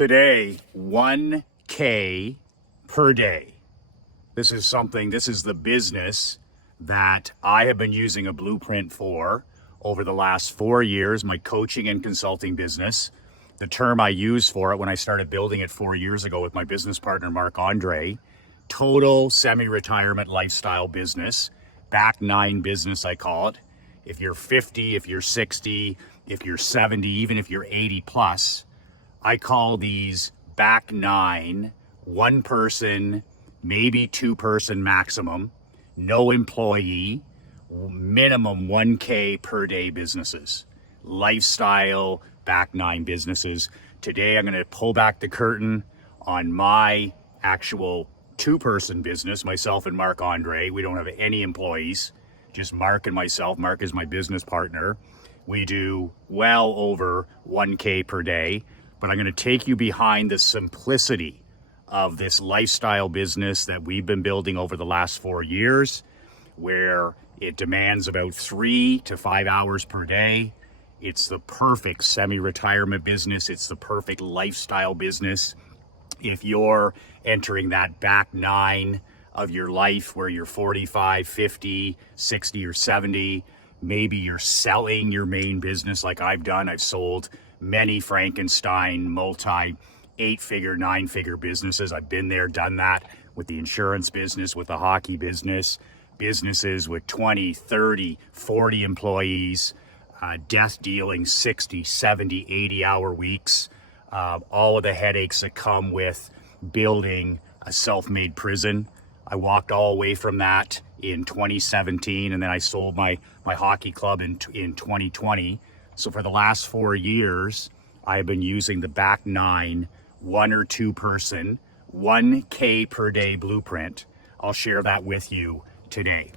Today, 1K per day. This is the business that I have been using a blueprint for over the last 4 years, my coaching and consulting business. The term I used for it when I started building it 4 years ago with my business partner, Marc Andre, total semi-retirement lifestyle business, back nine business, I call it. If you're 50, if you're 60, if you're 70, even if you're 80 plus, I call these back nine, one person, maybe two person maximum, no employee, minimum 1K per day businesses, lifestyle back nine businesses. Today, I'm going to pull back the curtain on my actual two-person business, myself and Marc Andre. We don't have any employees, just Marc and myself. Marc is my business partner. We do well over 1K per day, but I'm going to take you behind the simplicity of this lifestyle business that we've been building over the last 4 years, where it demands about 3 to 5 hours per day. It's the perfect semi-retirement business. It's the perfect lifestyle business. If you're entering that back nine of your life where you're 45, 50, 60, or 70, maybe you're selling your main business like I've done. I've sold many Frankenstein multi 8-figure, 9-figure businesses. I've been there, done that with the insurance business, with the hockey business, businesses with 20, 30, 40 employees, death dealing 60, 70, 80-hour weeks, all of the headaches that come with building a self-made prison. I walked all the way from that in 2017, and then I sold my hockey club in 2020. So for the last 4 years, I have been using the back nine, one or two person, 1K per day blueprint. I'll share that with you today.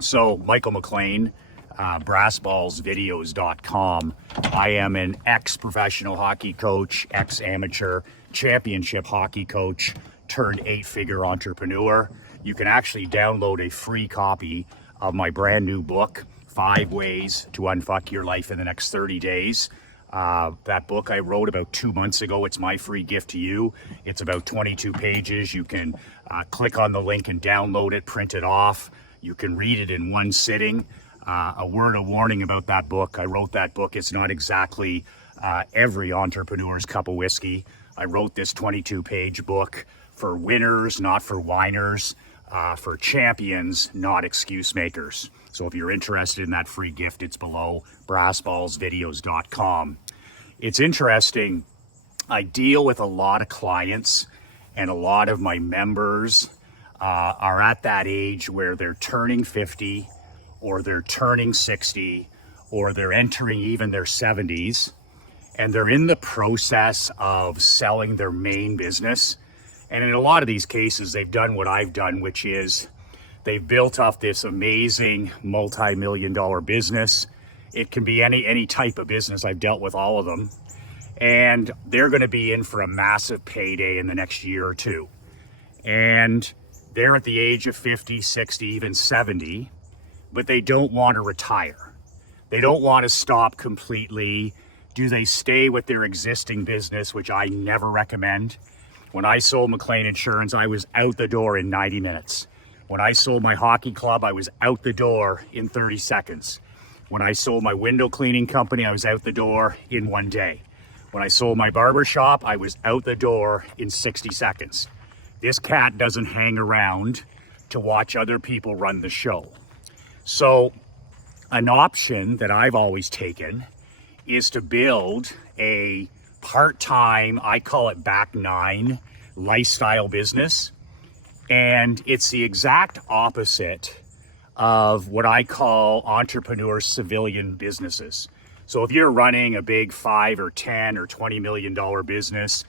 So Michael McLean, brassballsvideos.com. I am an ex-professional hockey coach, ex-amateur championship hockey coach, turned 8-figure entrepreneur. You can actually download a free copy of my brand new book, 5 Ways to Unfuck Your Life in the Next 30 Days. That book I wrote about 2 months ago. It's my free gift to you. It's about 22 pages. You can click on the link and download it, print it off. You can read it in one sitting. A word of warning about that book. I wrote that book. It's not exactly every entrepreneur's cup of whiskey. I wrote this 22-page book for winners, not for whiners, for champions, not excuse makers. So if you're interested in that free gift, it's below, brassballsvideos.com. It's interesting. I deal with a lot of clients, and a lot of my members are at that age where they're turning 50, or they're turning 60, or they're entering even their 70s, and they're in the process of selling their main business. And in a lot of these cases, they've done what I've done, which is they've built up this amazing multi-million-dollar business. It can be any type of business. I've dealt with all of them. And they're going to be in for a massive payday in the next year or two. And they're at the age of 50, 60, even 70, but they don't want to retire. They don't want to stop completely. Do they stay with their existing business, which I never recommend? When I sold McLean Insurance, I was out the door in 90 minutes. When I sold my hockey club, I was out the door in 30 seconds. When I sold my window cleaning company, I was out the door in 1 day. When I sold my barber shop, I was out the door in 60 seconds. This cat doesn't hang around to watch other people run the show. So an option that I've always taken is to build a part-time, I call it back nine, lifestyle business. And it's the exact opposite of what I call entrepreneur civilian businesses. So if you're running a big 5 or 10 or $20 million business,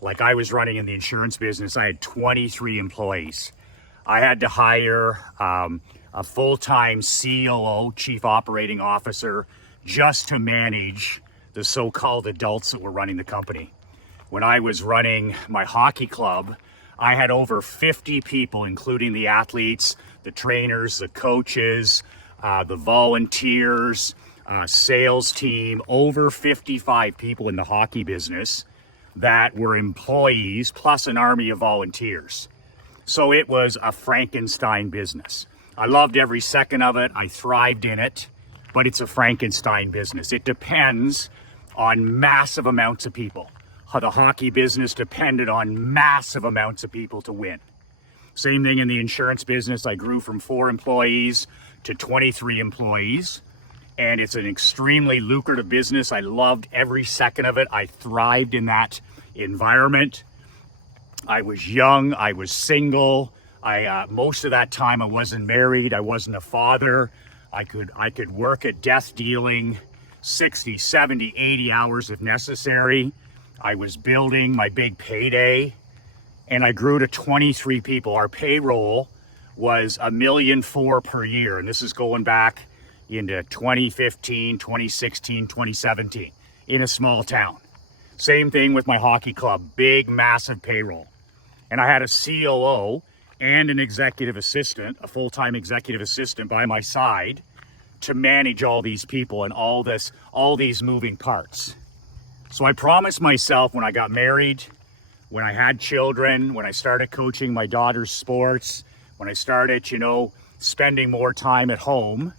like I was running in the insurance business, I had 23 employees. I had to hire a full-time COO, Chief Operating Officer, just to manage the so-called adults that were running the company. When I was running my hockey club, I had over 50 people, including the athletes, the trainers, the coaches, the volunteers, sales team, over 55 people in the hockey business that were employees plus an army of volunteers. So it was a Frankenstein business. I loved every second of it. I thrived in it, but it's a Frankenstein business. It depends on massive amounts of people. The hockey business depended on massive amounts of people to win. Same thing in the insurance business. I grew from 4 employees to 23 employees, and it's an extremely lucrative business. I loved every second of it. I thrived in that environment. I was young, I was single. Most of that time I wasn't married, I wasn't a father. I could work at death dealing 60, 70, 80 hours if necessary. I was building my big payday, and I grew to 23 people. Our payroll was $1.4 million per year, and this is going back into 2015, 2016, 2017 in a small town. Same thing with my hockey club, big, massive payroll. And I had a COO and an executive assistant, a full-time executive assistant by my side to manage all these people and all these moving parts. So I promised myself when I got married, when I had children, when I started coaching my daughter's sports, when I started, spending more time at home,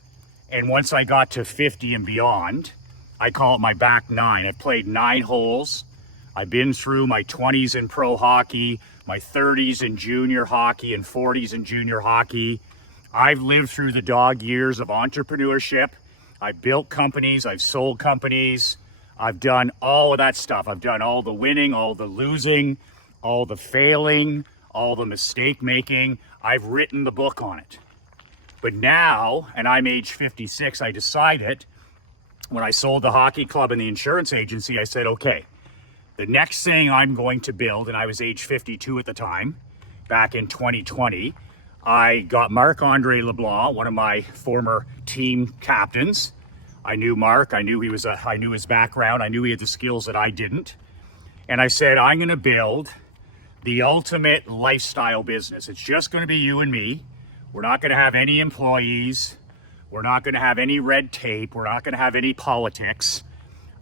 and once I got to 50 and beyond, I call it my back 9. I've played 9 holes. I've been through my 20s in pro hockey, my 30s in junior hockey, and 40s in junior hockey. I've lived through the dog years of entrepreneurship. I've built companies, I've sold companies. I've done all of that stuff. I've done all the winning, all the losing, all the failing, all the mistake making. I've written the book on it. But now, and I'm age 56, I decided when I sold the hockey club and the insurance agency, I said, okay, the next thing I'm going to build, and I was age 52 at the time, back in 2020, I got Marc-Andre LeBlanc, one of my former team captains. I knew Mark, I knew his background, I knew he had the skills that I didn't. And I said, I'm gonna build the ultimate lifestyle business. It's just gonna be you and me. We're not gonna have any employees. We're not gonna have any red tape. We're not gonna have any politics.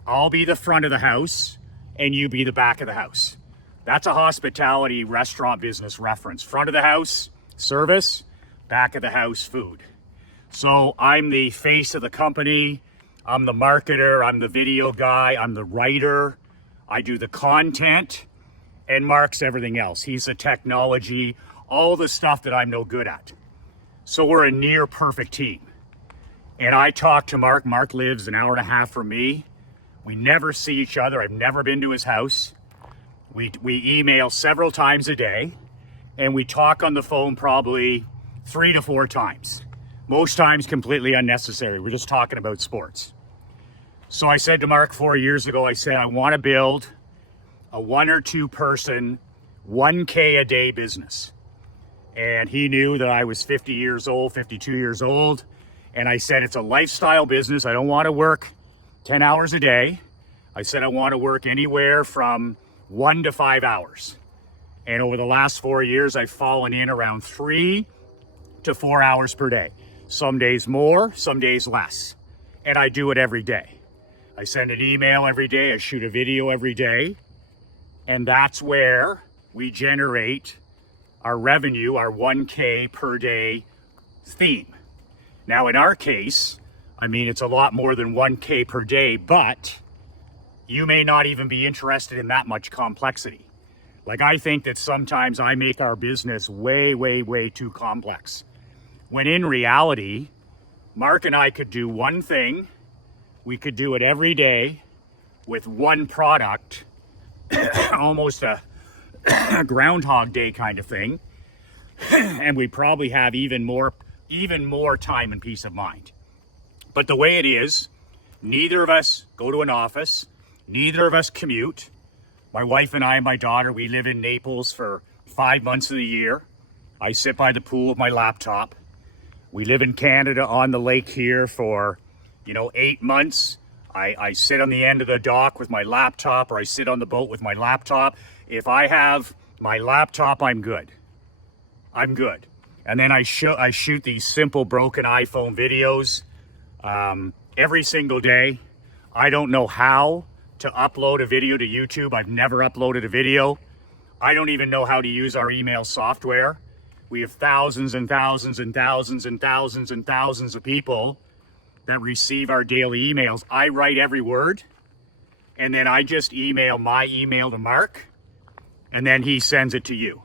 I'll be the front of the house and you be the back of the house. That's a hospitality restaurant business reference. Front of the house, service, back of the house, food. So I'm the face of the company. I'm the marketer, I'm the video guy, I'm the writer. I do the content, and Mark's everything else. He's the technology, all the stuff that I'm no good at. So we're a near perfect team. And I talk to Mark. Mark lives an hour and a half from me. We never see each other. I've never been to his house. We email several times a day, and we talk on the phone probably 3 to 4 times. Most times completely unnecessary. We're just talking about sports. So I said to Mark 4 years ago, I said, I want to build a 1 or 2 person, 1K a day business. And he knew that I was 50 years old, 52 years old. And I said, it's a lifestyle business. I don't want to work 10 hours a day. I said, I want to work anywhere from 1 to 5 hours. And over the last 4 years, I've fallen in around 3 to 4 hours per day. Some days more, some days less. And I do it every day. I send an email every day, I shoot a video every day. And that's where we generate our revenue, our 1K per day theme. Now in our case, it's a lot more than 1K per day, but you may not even be interested in that much complexity. Like, I think that sometimes I make our business way, way, way too complex. When in reality, Mark and I could do one thing. We could do it every day with one product, almost a Groundhog Day kind of thing. And we probably have even more time and peace of mind. But the way it is, neither of us go to an office. Neither of us commute. My wife and I and my daughter, we live in Naples for 5 months of the year. I sit by the pool with my laptop. We live in Canada on the lake here for 8 months. I sit on the end of the dock with my laptop, or I sit on the boat with my laptop. If I have my laptop, I'm good. I'm good. And then I shoot these simple broken iPhone videos every single day. I don't know how, to upload a video to YouTube. I've never uploaded a video. I don't even know how to use our email software. We have thousands and thousands and thousands and thousands and thousands of people that receive our daily emails. I write every word, and then I just email my email to Mark, and then he sends it to you.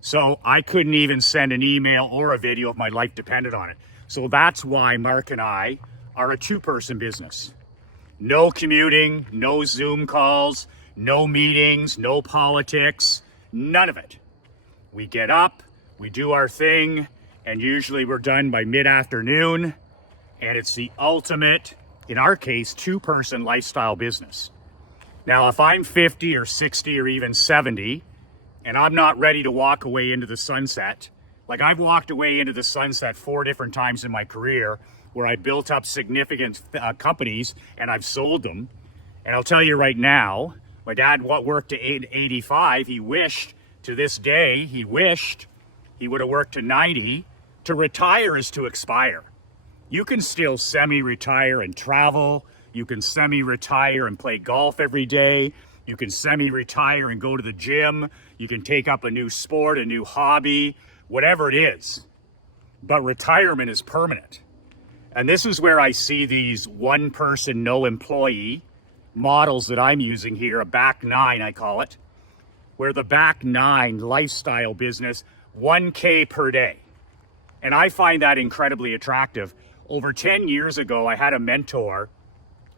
So I couldn't even send an email or a video if my life depended on it. So that's why Mark and I are a two-person business. No commuting, no Zoom calls, no meetings, no politics, none of it. We get up, we do our thing, and usually we're done by mid-afternoon, and it's the ultimate, in our case, two-person lifestyle business. Now, if I'm 50 or 60 or even 70, and I'm not ready to walk away into the sunset, like I've walked away into the sunset 4 different times in my career where I built up significant companies and I've sold them. And I'll tell you right now, my dad worked to 85. He wished to this day, he wished he would have worked to 90. To retire is to expire. You can still semi-retire and travel. You can semi-retire and play golf every day. You can semi-retire and go to the gym. You can take up a new sport, a new hobby, whatever it is. But retirement is permanent. And this is where I see these one person, no employee models that I'm using here, a back nine, I call it, where the back nine lifestyle business, 1K per day. And I find that incredibly attractive. Over 10 years ago, I had a mentor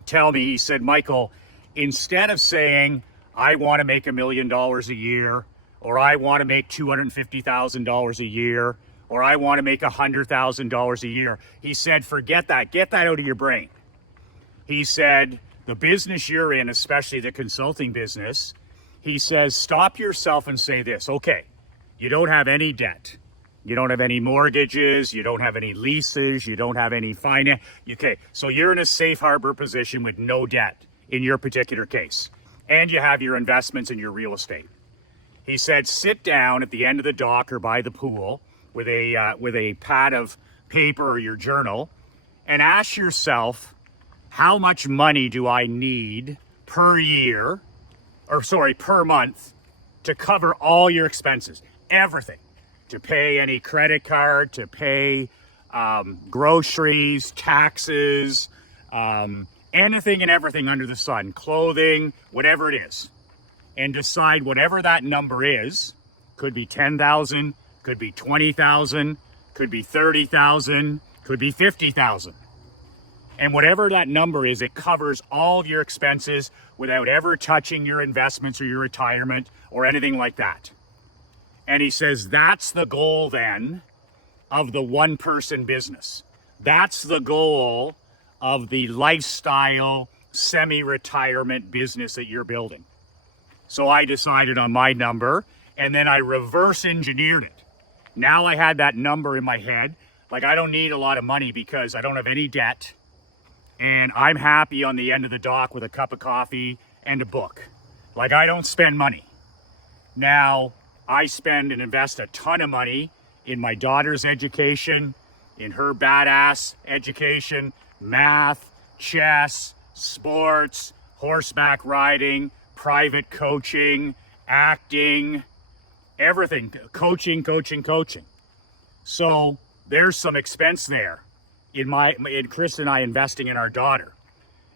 tell me, he said, Michael, instead of saying, I want to make $1 million a year, or I want to make $250,000 a year, or I want to make $100,000 a year, he said, forget that. Get that out of your brain. He said, the business you're in, especially the consulting business, he says, stop yourself and say this, okay, you don't have any debt. You don't have any mortgages. You don't have any leases. You don't have any finance. Okay, so you're in a safe harbor position with no debt in your particular case. And you have your investments in your real estate. He said, sit down at the end of the dock or by the pool with a pad of paper or your journal and ask yourself, how much money do I need per month to cover all your expenses, everything, to pay any credit card, to pay groceries, taxes, anything and everything under the sun, clothing, whatever it is, and decide whatever that number is. Could be 10,000, could be 20,000, could be 30,000, could be 50,000. And whatever that number is, it covers all of your expenses without ever touching your investments or your retirement or anything like that. And he says, that's the goal then of the one-person business. That's the goal of the lifestyle semi-retirement business that you're building. So I decided on my number, and then I reverse engineered it. Now I had that number in my head. Like, I don't need a lot of money because I don't have any debt. And I'm happy on the end of the dock with a cup of coffee and a book. Like, I don't spend money. Now, I spend and invest a ton of money in my daughter's education, in her badass education, math, chess, sports, horseback riding, private coaching, acting, everything, coaching. So there's some expense there in Chris and I investing in our daughter.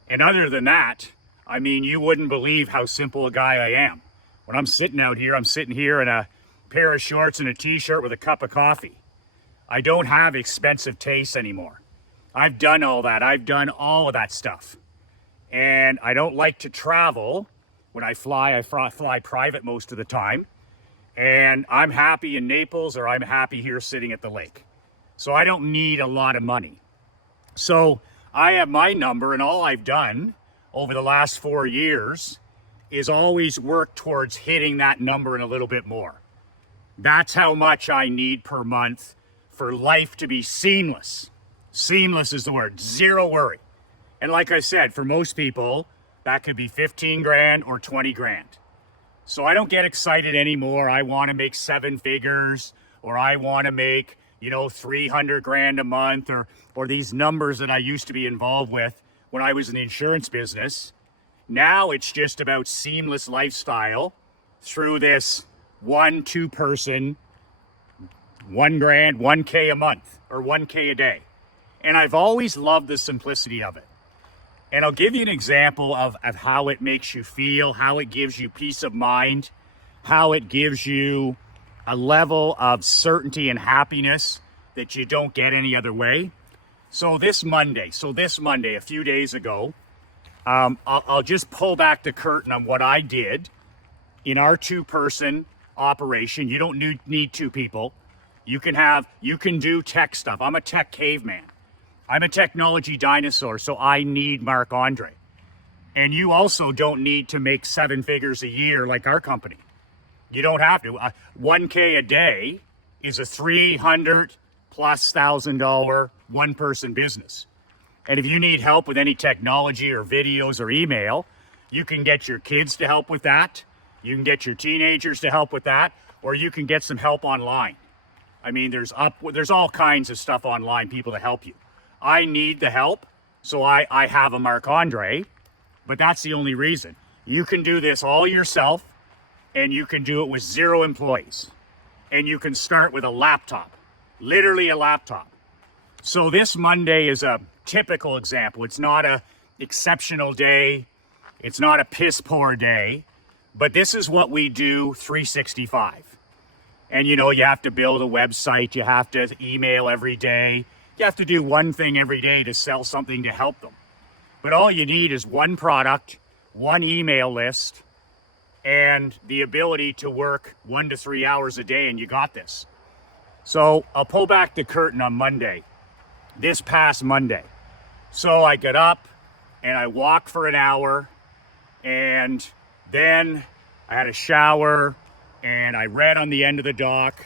And other than that, I mean, you wouldn't believe how simple a guy I am. When I'm sitting here in a pair of shorts and a t-shirt with a cup of coffee. I don't have expensive tastes anymore. I've done all that. I've done all of that stuff. And I don't like to travel. When I fly private most of the time. And I'm happy in Naples or I'm happy here sitting at the lake. So I don't need a lot of money. So I have my number, and all I've done over the last 4 years is always work towards hitting that number and a little bit more. That's how much I need per month for life to be seamless. Seamless is the word, zero worry. And like I said, for most people, that could be 15 grand or 20 grand. So I don't get excited anymore. I want to make 7 figures, or I want to make, 300 grand a month, or these numbers that I used to be involved with when I was in the insurance business. Now it's just about seamless lifestyle through this 1-2 person, $1,000, 1K a month or 1K a day. And I've always loved the simplicity of it. And I'll give you an example of how it makes you feel, how it gives you peace of mind, how it gives you a level of certainty and happiness that you don't get any other way. So this Monday, a few days ago, I'll just pull back the curtain on what I did in our 2-person operation. You don't need 2 people. You can do tech stuff. I'm a tech caveman. I'm a technology dinosaur, so I need Marc-Andre. And you also don't need to make 7 figures a year like our company. You don't have to. 1K a day is a $300,000+ one-person business. And if you need help with any technology or videos or email, you can get your kids to help with that. You can get your teenagers to help with that, or you can get some help online. I mean, there's all kinds of stuff online, people to help you. I need the help, so I have a Marc-Andre, but that's the only reason. You can do this all yourself, and you can do it with 0 employees. And you can start with a laptop, literally a laptop. So this Monday is a typical example. It's not an exceptional day. It's not a piss poor day, but this is what we do 365. And you have to build a website. You have to email every day. You have to do one thing every day to sell something to help them. But all you need is one product, one email list, and the ability to work 1 to 3 hours a day, and you got this. So I'll pull back the curtain on Monday, this past Monday. So I get up and I walk for an hour, and then I had a shower and I read on the end of the dock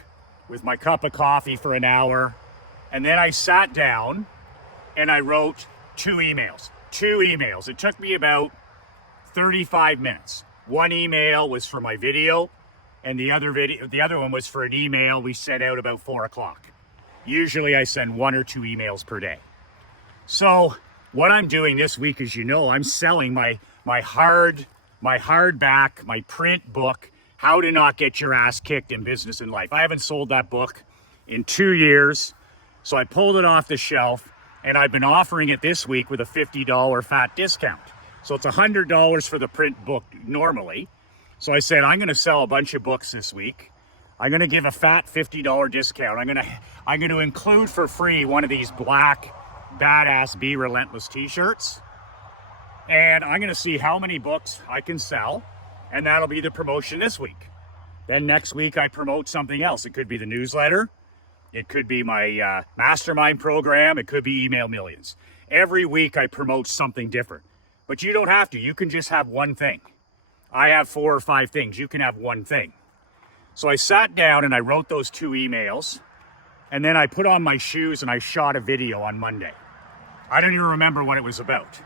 with my cup of coffee for an hour. And then I sat down and I wrote 2 emails. It took me about 35 minutes. One email was for my video, and the other one was for an email we sent out about 4 o'clock. Usually I send 1 or 2 emails per day. So what I'm doing this week, as you know, I'm selling my hardback, my print book, How to Not Get Your Ass Kicked in Business and Life. I haven't sold that book in 2 years. So I pulled it off the shelf, and I've been offering it this week with a $50 fat discount. So it's $100 for the print book normally. So I said, I'm going to sell a bunch of books this week. I'm going to give a fat $50 discount. I'm going to include for free one of these black badass Be Relentless t-shirts. And I'm going to see how many books I can sell. And that'll be the promotion this week. Then next week I promote something else. It could be the newsletter. It could be my mastermind program. It could be Email Millions. Every week I promote something different. But you don't have to. You can just have one thing. I have 4 or 5 things. You can have one thing. So I sat down and I wrote those 2 emails. And then I put on my shoes and I shot a video on Monday. I don't even remember what it was about.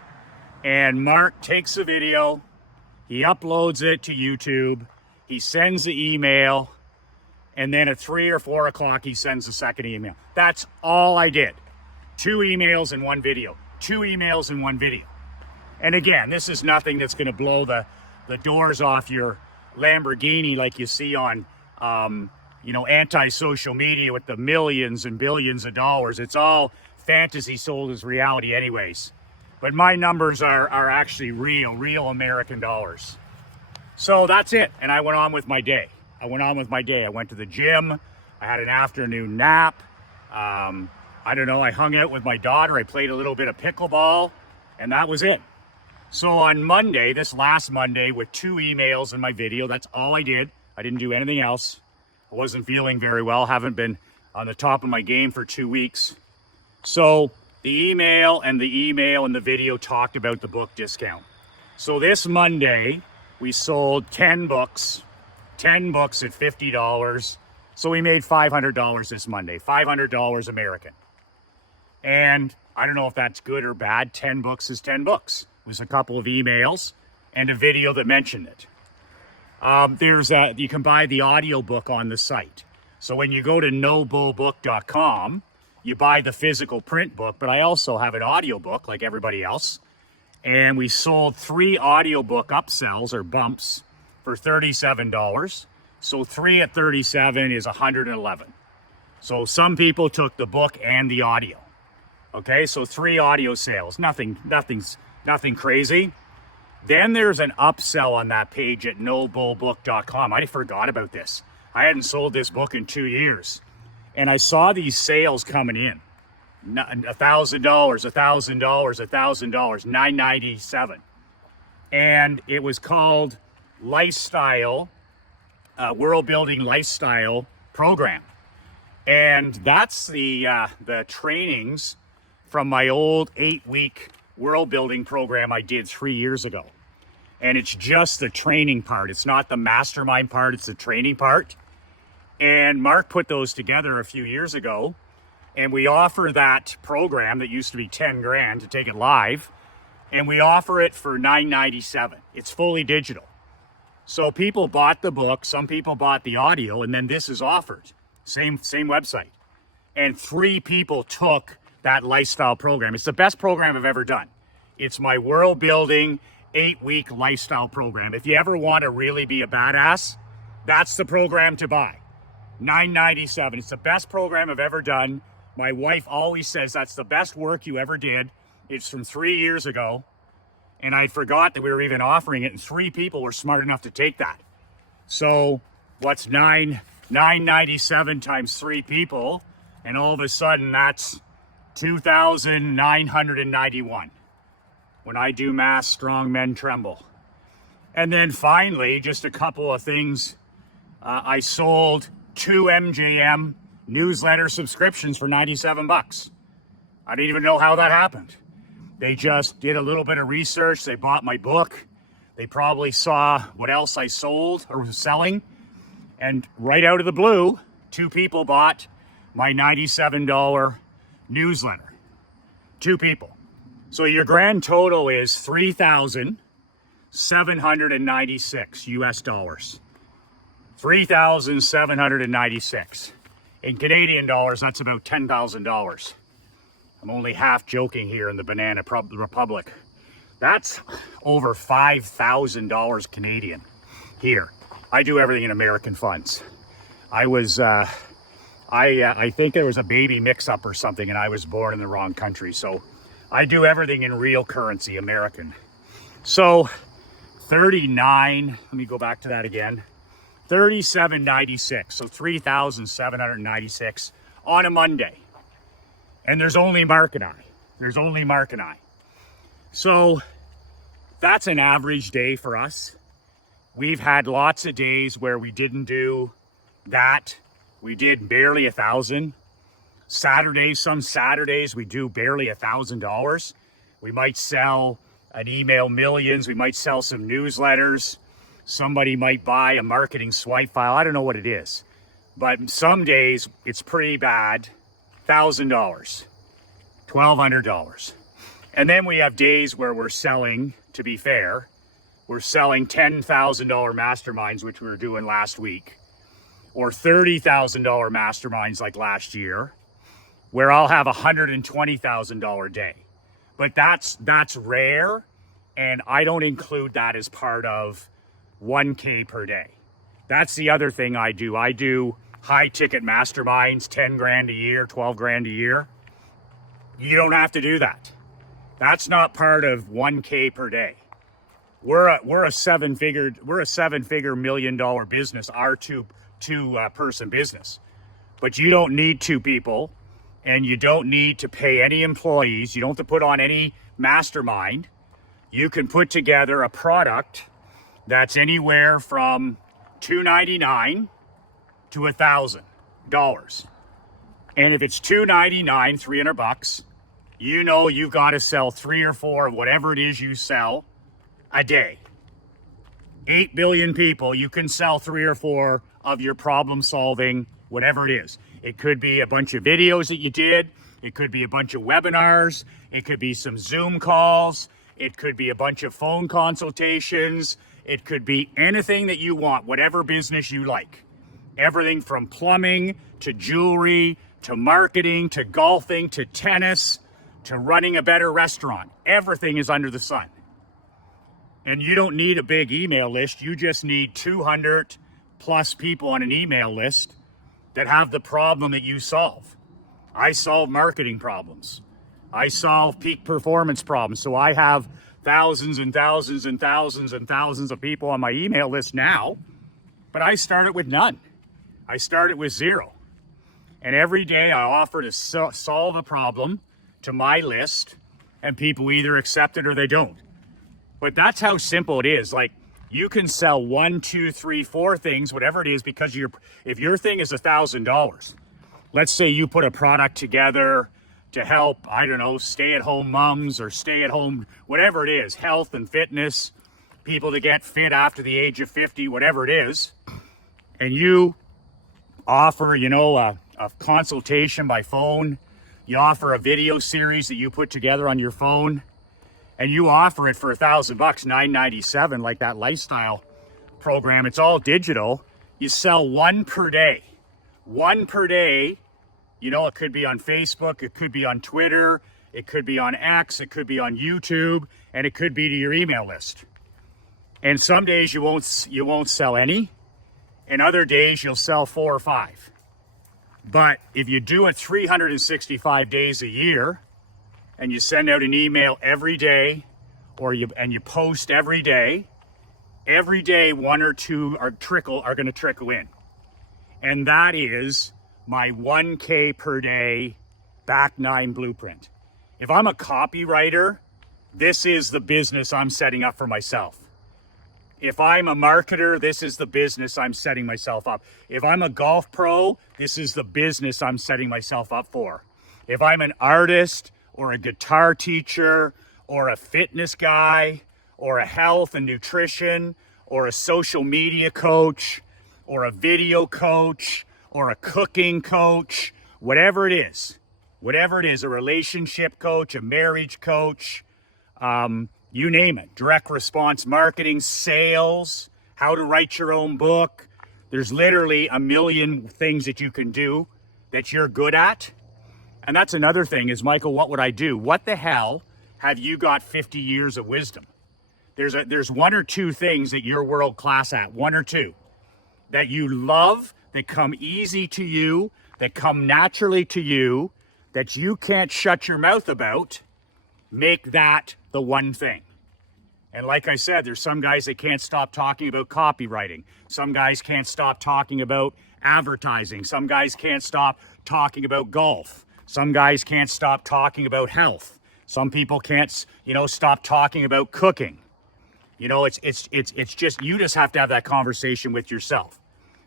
And Mark takes the video. He uploads it to YouTube. He sends the email. And then at 3 or 4 o'clock, he sends the second email. That's all I did. 2 emails and 1 video. 2 emails and 1 video. And again, this is nothing that's going to blow the doors off your Lamborghini like you see on, anti-social media with the millions and billions of dollars. It's all fantasy sold as reality anyways. But my numbers are actually real American dollars. So that's it. And I went on with my day. I went to the gym. I had an afternoon nap. I hung out with my daughter. I played a little bit of pickleball, and that was it. So on Monday, this last Monday, with 2 emails and my video, that's all I did. I didn't do anything else. I wasn't feeling very well. Haven't been on the top of my game for 2 weeks. So the email and the video talked about the book discount. So this Monday, we sold 10 books. 10 books at $50. So we made $500 this Monday, $500 American. And I don't know if that's good or bad. 10 books is 10 books. It was a couple of emails and a video that mentioned it. You can buy the audiobook on the site. So when you go to nobullbook.com, you buy the physical print book, but I also have an audiobook like everybody else. And we sold 3 audiobook upsells or bumps for $37. So 3 at 37 is 111. So some people took the book and the audio. Okay, so 3 audio sales, nothing crazy. Then there's an upsell on that page at nobullbook.com. I forgot about this. I hadn't sold this book in 2 years. And I saw these sales coming in. $1,000, $1,000, $1,000, $997. And it was called Lifestyle, World Building Lifestyle Program. And that's the trainings from my old 8-week world building program I did 3 years ago. And it's just the training part. It's not the mastermind part, it's the training part. And Mark put those together a few years ago. And we offer that program that used to be 10 grand to take it live. And we offer it for $997. It's fully digital. So people bought the book, some people bought the audio, and then this is offered. Same website. And 3 people took that lifestyle program. It's the best program I've ever done. It's my world building 8-week lifestyle program. If you ever want to really be a badass, that's the program to buy. $997. It's the best program I've ever done. My wife always says that's the best work you ever did. It's from 3 years ago. And I forgot that we were even offering it, and 3 people were smart enough to take that. So what's $997 times 3 people? And all of a sudden that's 2,991. When I do math, strong men tremble. And then finally, just a couple of things. I sold 2 MJM newsletter subscriptions for $97. I didn't even know how that happened. They just did a little bit of research. They bought my book. They probably saw what else I sold or was selling. And right out of the blue, 2 people bought my $97 newsletter. 2 people. So your grand total is $3,796 US dollars. 3,796. In Canadian dollars, that's about $10,000. I'm only half joking here in the Banana Republic. That's over $5,000 Canadian here. I do everything in American funds. I think there was a baby mix-up or something, and I was born in the wrong country. So I do everything in real currency, American. So 39, let me go back to that again. 37.96, so 3,796 on a Monday. And there's only Mark and I. So that's an average day for us. We've had lots of days where we didn't do that. We did barely 1,000. Some Saturdays we do barely $1,000. We might sell an email millions. We might sell some newsletters. Somebody might buy a marketing swipe file. I don't know what it is. But some days it's pretty bad. $1,000, $1,200. And then we have days where we're selling, to be fair, we're selling $10,000 masterminds, which we were doing last week, or $30,000 masterminds like last year, where I'll have a $120,000 day. But that's rare, and I don't include that as part of 1K per day. That's the other thing I do. I do high ticket masterminds, 10 grand a year, 12 grand a year. You don't have to do that. That's not part of 1K per day. We're a seven-figure $1 million business, our two person business. But you don't need 2 people, and you don't need to pay any employees. You don't have to put on any mastermind. You can put together a product that's anywhere from $299 to $1,000. And if it's $299, $300, you know you've got to sell 3 or 4 of whatever it is you sell a day. 8 billion people, you can sell 3 or 4 of your problem solving, whatever it is. It could be a bunch of videos that you did. It could be a bunch of webinars. It could be some Zoom calls. It could be a bunch of phone consultations. It could be anything that you want, whatever business you like. Everything from plumbing to jewelry to marketing to golfing to tennis to running a better restaurant. Everything is under the sun. And you don't need a big email list. You just need 200 plus people on an email list that have the problem that you solve. I solve marketing problems. I solve peak performance problems. So I have thousands and thousands and thousands and thousands of people on my email list now, but I started with none. I started with zero. And every day I offer to solve a problem to my list, and people either accept it or they don't. But that's how simple it is. Like, you can sell 1, 2, 3, 4 things, whatever it is, because if your thing is $1,000, let's say you put a product together to help, I don't know, stay-at-home moms or stay-at-home, whatever it is, health and fitness, people to get fit after the age of 50, whatever it is, and you offer, a consultation by phone, you offer a video series that you put together on your phone, and you offer it for $1,000, $997, like that lifestyle program. It's all digital. You sell one per day. One per day. It could be on Facebook, it could be on Twitter, it could be on X, it could be on YouTube, and it could be to your email list. And some days you won't sell any, and other days you'll sell 4 or 5. But if you do it 365 days a year, and you send out an email every day, or you post every day 1 or 2 are going to trickle in. And that is my 1K per day back 9 blueprint. If I'm a copywriter, this is the business I'm setting up for myself. If I'm a marketer, this is the business I'm setting myself up. If I'm a golf pro, this is the business I'm setting myself up for. If I'm an artist or a guitar teacher or a fitness guy or a health and nutrition or a social media coach or a video coach or a cooking coach, whatever it is, a relationship coach, a marriage coach, you name it, direct response marketing, sales, how to write your own book. There's literally a million things that you can do that you're good at. And that's another thing is, Michael, what would I do? What the hell have you got 50 years of wisdom? There's 1 or 2 things that you're world class at, 1 or 2, that you love, that come easy to you, that come naturally to you, that you can't shut your mouth about. Make that the one thing. And like I said, there's some guys that can't stop talking about copywriting. Some guys can't stop talking about advertising. Some guys can't stop talking about golf. Some guys can't stop talking about health. Some people can't, stop talking about cooking. It's just, you just have to have that conversation with yourself.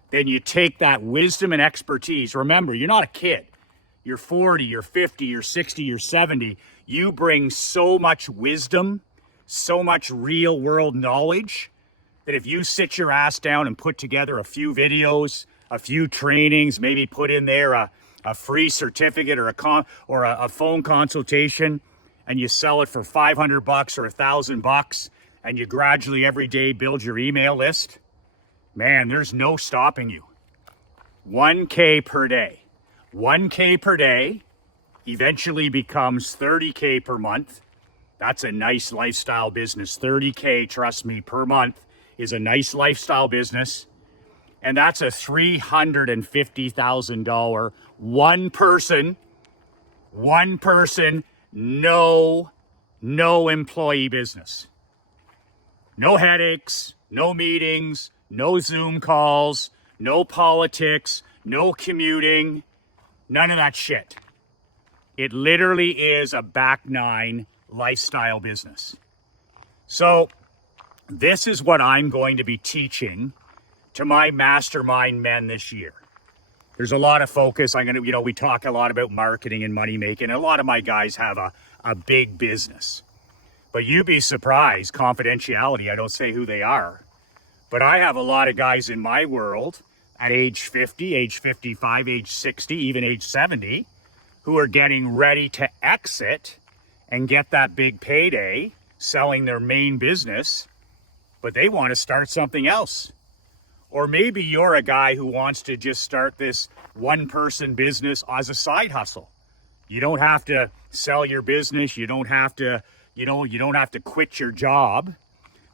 Then you take that wisdom and expertise. Remember, you're not a kid. You're 40, you're 50, you're 60, you're 70. You bring so much wisdom, so much real world knowledge that if you sit your ass down and put together a few videos, a few trainings, maybe put in there a free certificate or a phone consultation, and you sell it for $500 or $1,000, and you gradually every day build your email list, man, there's no stopping you. 1K per day. 1K per day eventually becomes 30K per month. That's a nice lifestyle business. 30K, trust me, per month is a nice lifestyle business. And that's a $350,000 one person, no employee business. No headaches, no meetings, no Zoom calls, no politics, no commuting, none of that shit. It literally is a back 9 lifestyle business. So this is what I'm going to be teaching to my mastermind men this year. There's a lot of focus. We talk a lot about marketing and money making. A lot of my guys have a big business. But you'd be surprised, confidentiality, I don't say who they are. But I have a lot of guys in my world at age 50, age 55, age 60, even age 70, who are getting ready to exit and get that big payday selling their main business, but they want to start something else. Or maybe you're a guy who wants to just start this one-person business as a side hustle. You don't have to sell your business. You don't have to quit your job.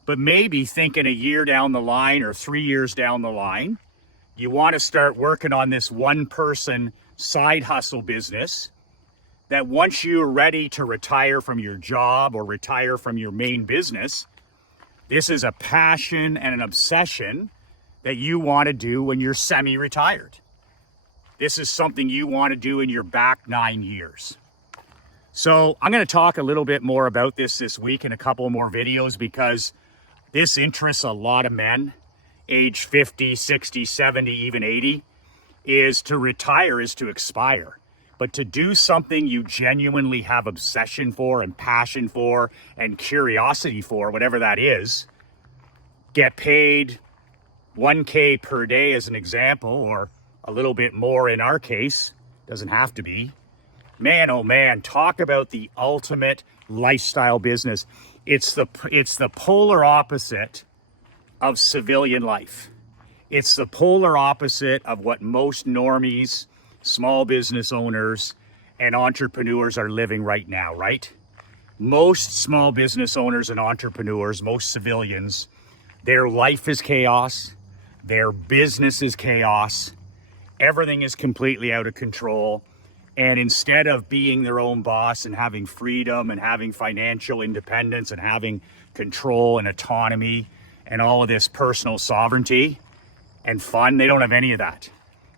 But maybe thinking a year down the line or 3 years down the line, you want to start working on this one person side hustle business that once you're ready to retire from your job or retire from your main business, this is a passion and an obsession that you want to do when you're semi-retired. This is something you want to do in your back 9 years. So I'm going to talk a little bit more about this week in a couple more videos, because this interests a lot of men, age 50, 60, 70, even 80, is to retire, is to expire. But to do something you genuinely have obsession for and passion for and curiosity for, whatever that is, get paid $1K per day as an example, or a little bit more in our case, doesn't have to be. Man, oh man, talk about the ultimate lifestyle business. It's the polar opposite of civilian life. It's the polar opposite of what most normies, small business owners, and entrepreneurs are living right now, right? Most small business owners and entrepreneurs, most civilians, their life is chaos, their business is chaos, everything is completely out of control. And instead of being their own boss and having freedom and having financial independence and having control and autonomy and all of this personal sovereignty and fun, they don't have any of that.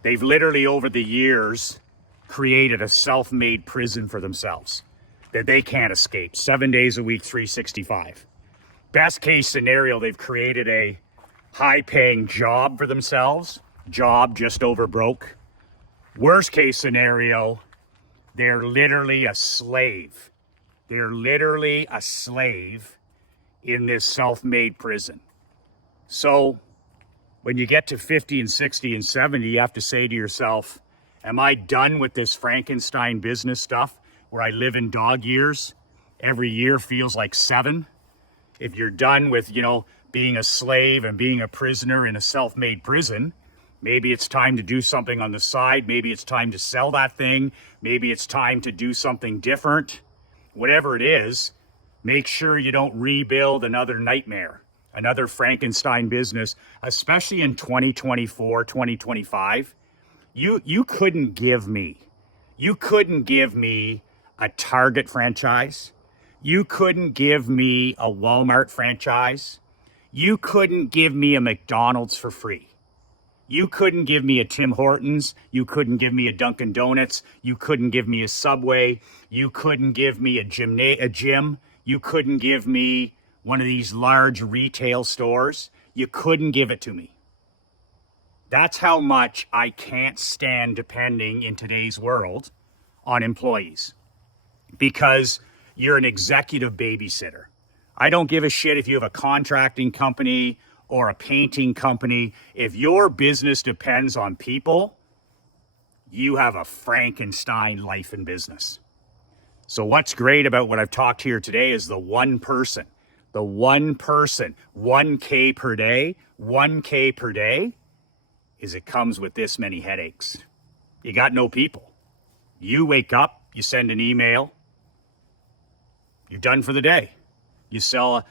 They've literally over the years created a self-made prison for themselves that they can't escape. 7 days a week, 365. Best case scenario, they've created a high-paying job for themselves. Job just over broke. Worst case scenario, they're literally a slave. They're literally a slave in this self-made prison. So when you get to 50 and 60 and 70, you have to say to yourself, am I done with this Frankenstein business stuff where I live in dog years? Every year feels like 7. If you're done with, being a slave and being a prisoner in a self-made prison, maybe it's time to do something on the side. Maybe it's time to sell that thing. Maybe it's time to do something different. Whatever it is, make sure you don't rebuild another nightmare, another Frankenstein business, especially in 2024, 2025. You couldn't give me a Target franchise. You couldn't give me a Walmart franchise. You couldn't give me a McDonald's for free. You couldn't give me a Tim Hortons. You couldn't give me a Dunkin' Donuts. You couldn't give me a Subway. You couldn't give me a gym. You couldn't give me one of these large retail stores. You couldn't give it to me. That's how much I can't stand depending in today's world on employees, because you're an executive babysitter. I don't give a shit if you have a contracting company or a painting company. If your business depends on people, you have a Frankenstein life and business. So what's great about what I've talked here today is the one person, 1K per day, 1K per day, is it comes with this many headaches. You got no people. You wake up, you send an email, you're done for the day. You sell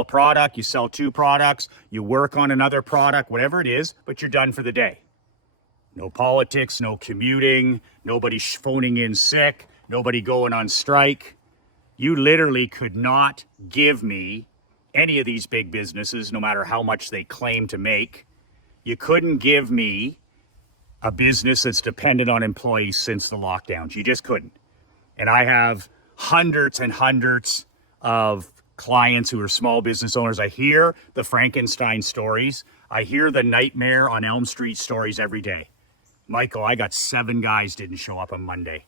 a product, you sell 2 products, you work on another product, whatever it is, but you're done for the day. No politics, no commuting, nobody phoning in sick, nobody going on strike. You literally could not give me any of these big businesses, no matter how much they claim to make. You couldn't give me a business that's dependent on employees since the lockdowns. You just couldn't. And I have hundreds and hundreds of clients who are small business owners. I hear the Frankenstein stories. I hear the Nightmare on Elm Street stories every day. Michael, I got 7 guys didn't show up on Monday.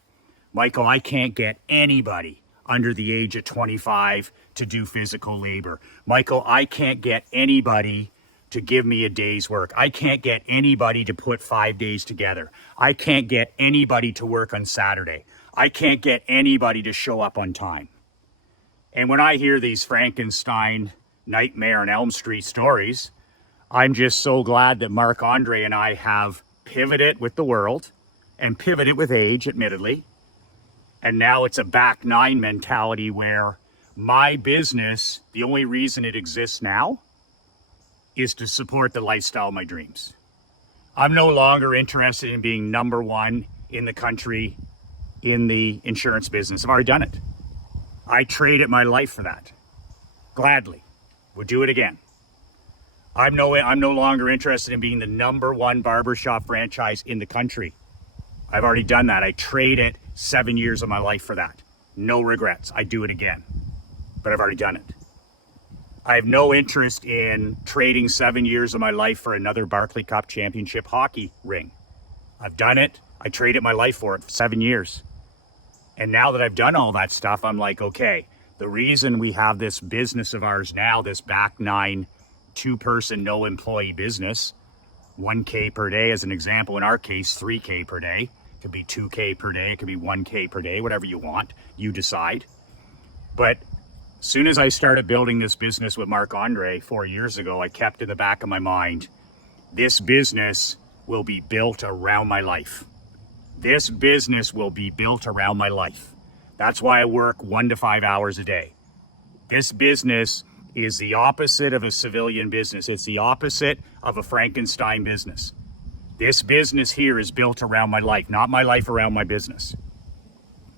Michael, I can't get anybody under the age of 25 to do physical labor. Michael, I can't get anybody to give me a day's work. I can't get anybody to put 5 days together. I can't get anybody to work on Saturday. I can't get anybody to show up on time. And when I hear these Frankenstein, Nightmare on Elm Street stories, I'm just so glad that Marc-Andre and I have pivoted with the world and pivoted with age, admittedly. And now it's a back 9 mentality where My business, the only reason it exists now is to support the lifestyle of my dreams. I'm no longer interested in being number one in the country in the insurance business. I've already done it. I traded my life for that. Gladly. Would do it again. I'm no longer interested in being the number one barbershop franchise in the country. I've already done that. I traded 7 years of my life for that. No regrets. I do it again. But I've already done it. I have no interest in trading 7 years of my life for another Barclay Cup Championship hockey ring. I've done it. I traded my life for it for 7 years. And now that I've done all that stuff, I'm like, okay, the reason we have this business of ours now, this back nine, 2-person, no employee business, 1K per day as an example, in our case, 3K per day. It could be 2K per day, it could be 1K per day, whatever you want, you decide. But as soon as I started building this business with Marc-Andre 4 years ago, I kept in the back of my mind, this business will be built around my life. This business will be built around my life. That's why I work 1 to 5 hours a day. This business is the opposite of a civilian business. It's the opposite of a Frankenstein business. This business here is built around my life, not my life around my business.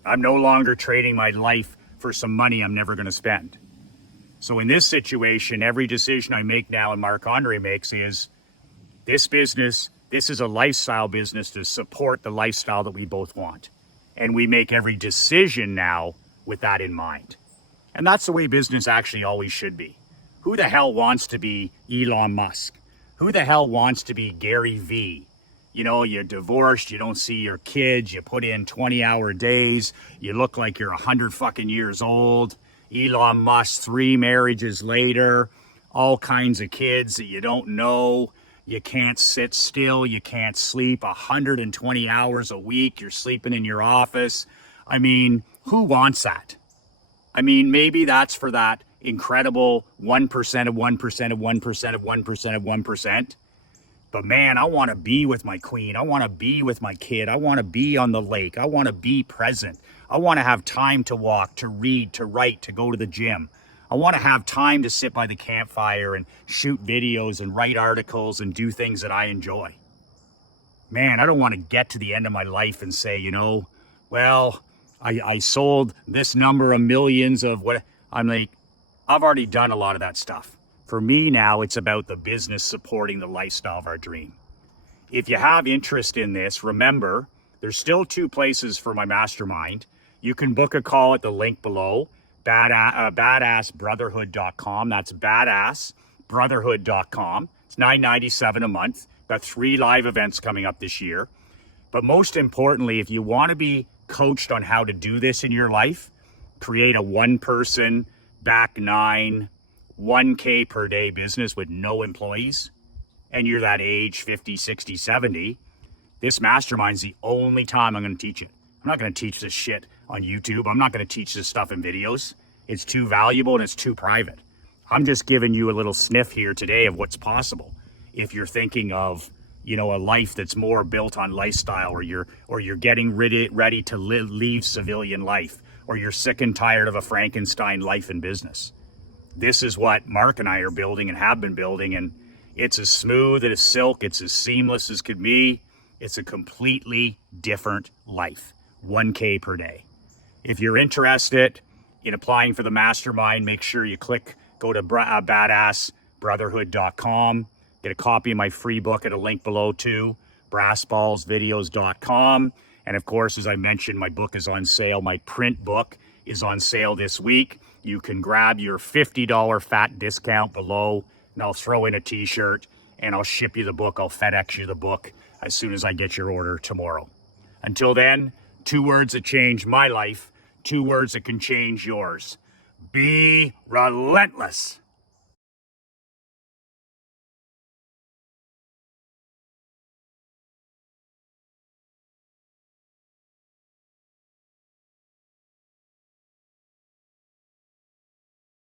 I'm no longer trading my life for some money I'm never going to spend. So in this situation, every decision I make now and Marc-Andre makes is this business, this is a lifestyle business to support the lifestyle that we both want. And we make every decision now with that in mind. And that's the way business actually always should be. Who the hell wants to be Elon Musk? Who the hell wants to be Gary Vee? You know, you're divorced, you don't see your kids, you put in 20-hour days, you look like you're 100 fucking years old. Elon Musk, 3 marriages later, all kinds of kids that you don't know. You can't sit still, you can't sleep 120 hours a week, you're sleeping in your office. I mean, who wants that? I mean, maybe that's for that incredible 1% of 1% of 1% of 1% of 1%. But man, I want to be with my queen. I want to be with my kid. I want to be on the lake. I want to be present. I want to have time to walk, to read, to write, to go to the gym. I want to have time to sit by the campfire and shoot videos and write articles and do things that I enjoy. Man, I don't want to get to the end of my life and say, you know, well, I sold this number of millions of what. I'm like, I've already done a lot of that stuff. For me now, it's about the business supporting the lifestyle of our dream. If you have interest in this, remember, there's still 2 places for my mastermind. You can book a call at the link below, badassbrotherhood.com. That's badassbrotherhood.com. It's $9.97 a month. Got 3 live events coming up this year. But most importantly, if you want to be coached on how to do this in your life, create a 1-person, back 9, 1K per day business with no employees, and you're that age, 50, 60, 70, this mastermind's the only time I'm going to teach it. I'm not going to teach this shit on YouTube. I'm not going to teach this stuff in videos. It's too valuable and it's too private. I'm just giving you a little sniff here today of what's possible. If you're thinking of, you know, a life that's more built on lifestyle, or you're getting ready to leave civilian life, or you're sick and tired of a Frankenstein life and business. This is what Mark and I are building and have been building, and it's as smooth as silk. It's as seamless as could be. It's a completely different life, 1K per day. If you're interested in applying for the mastermind, make sure you go to badassbrotherhood.com, get a copy of my free book at a link below too, brassballsvideos.com. And of course, as I mentioned, my book is on sale. My print book is on sale this week. You can grab your $50 fat discount below, and I'll throw in a t-shirt, and I'll ship you the book. I'll FedEx you the book as soon as I get your order tomorrow. Until then, 2 words that change my life, 2 words that can change yours. Be relentless.